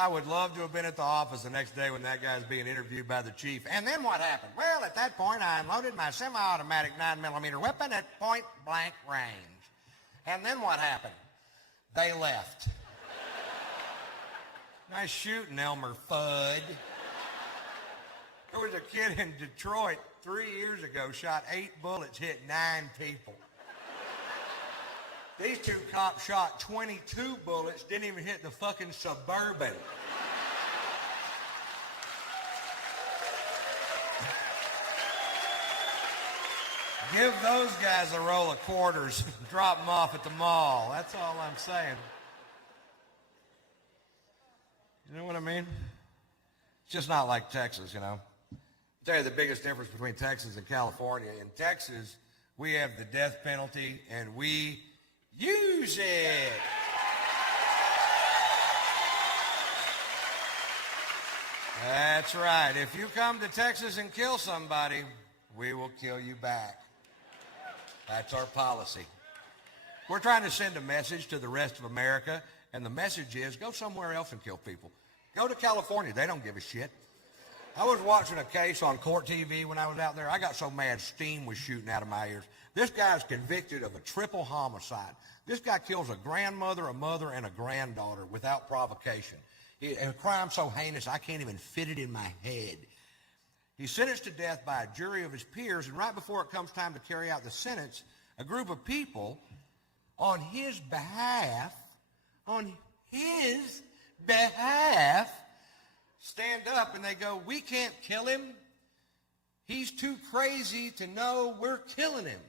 I would love to have been at the office the next day when that guy's being interviewed by the chief. And then what happened? Well, at that point, I unloaded my semi-automatic 9mm weapon at point-blank range. And then what happened? They left. Nice shooting, Elmer Fudd. There was a kid in Detroit 3 years ago, shot 8 bullets, hit 9 people. These two cops shot 22 bullets, didn't even hit the fucking Suburban. Give those guys a roll of quarters, drop them off at the mall. That's all I'm saying. You know what I mean? It's just not like Texas, you know. I'll tell you the biggest difference between Texas and California. In Texas, we have the death penalty, and we use it. That's right. If you come to Texas and kill somebody, we will kill you back. That's our policy. We're trying to send a message to the rest of America, and the message is go somewhere else and kill people. Go to California. They don't give a shit. I was watching a case on court TV when I was out there. I got so mad steam was shooting out of my ears. This guy's convicted of a triple homicide. This guy kills a grandmother, a mother, and a granddaughter without provocation. A crime so heinous I can't even fit it in my head. He's sentenced to death by a jury of his peers, and right before it comes time to carry out the sentence, a group of people on his behalf, stand up and they go, we can't kill him. He's too crazy to know we're killing him.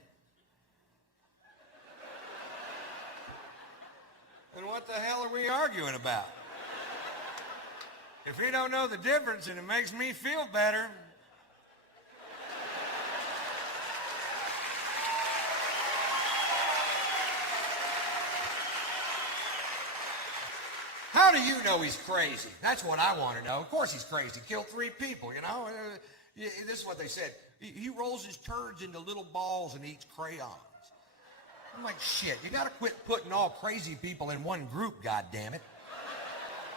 And what the hell are we arguing about? If you don't know the difference and it makes me feel better. How do you know he's crazy? That's what I want to know. Of course he's crazy. Killed 3 people, you know. This is what they said. He rolls his turds into little balls and eats crayons. I'm like, shit, you got to quit putting all crazy people in one group, goddammit.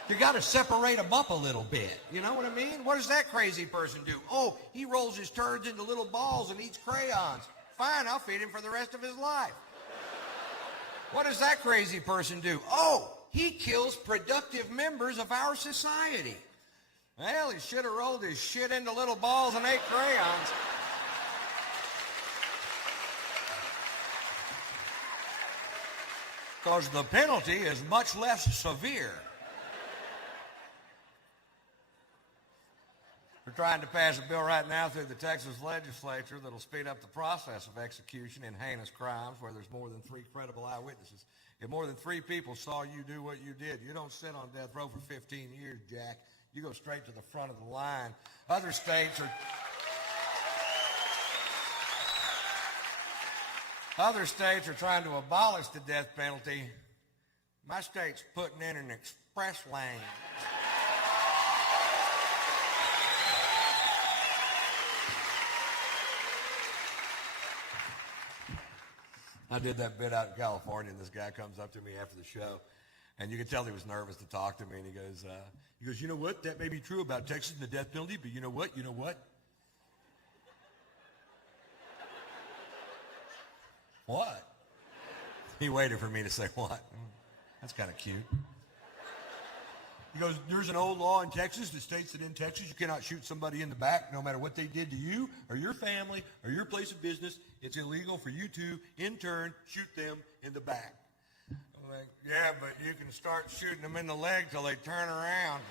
You got to separate them up a little bit. You know what I mean? What does that crazy person do? Oh, he rolls his turds into little balls and eats crayons. Fine, I'll feed him for the rest of his life. What does that crazy person do? Oh, he kills productive members of our society. Well, he should have rolled his shit into little balls and ate crayons. Because the penalty is much less severe. We're trying to pass a bill right now through the Texas legislature that'll speed up the process of execution in heinous crimes where there's more than 3 credible eyewitnesses. If more than 3 people saw you do what you did, you don't sit on death row for 15 years, Jack. You go straight to the front of the line. Other states are trying to abolish the death penalty. My state's putting in an express lane. I did that bit out in California, and this guy comes up to me after the show, and you could tell he was nervous to talk to me, and he goes, you know what, that may be true about Texas and the death penalty, but you know what? What? He waited for me to say what. That's kind of cute. He goes, there's an old law in Texas that states that in Texas you cannot shoot somebody in the back no matter what they did to you or your family or your place of business. It's illegal for you to, in turn, shoot them in the back. I'm like, yeah, but you can start shooting them in the leg till they turn around.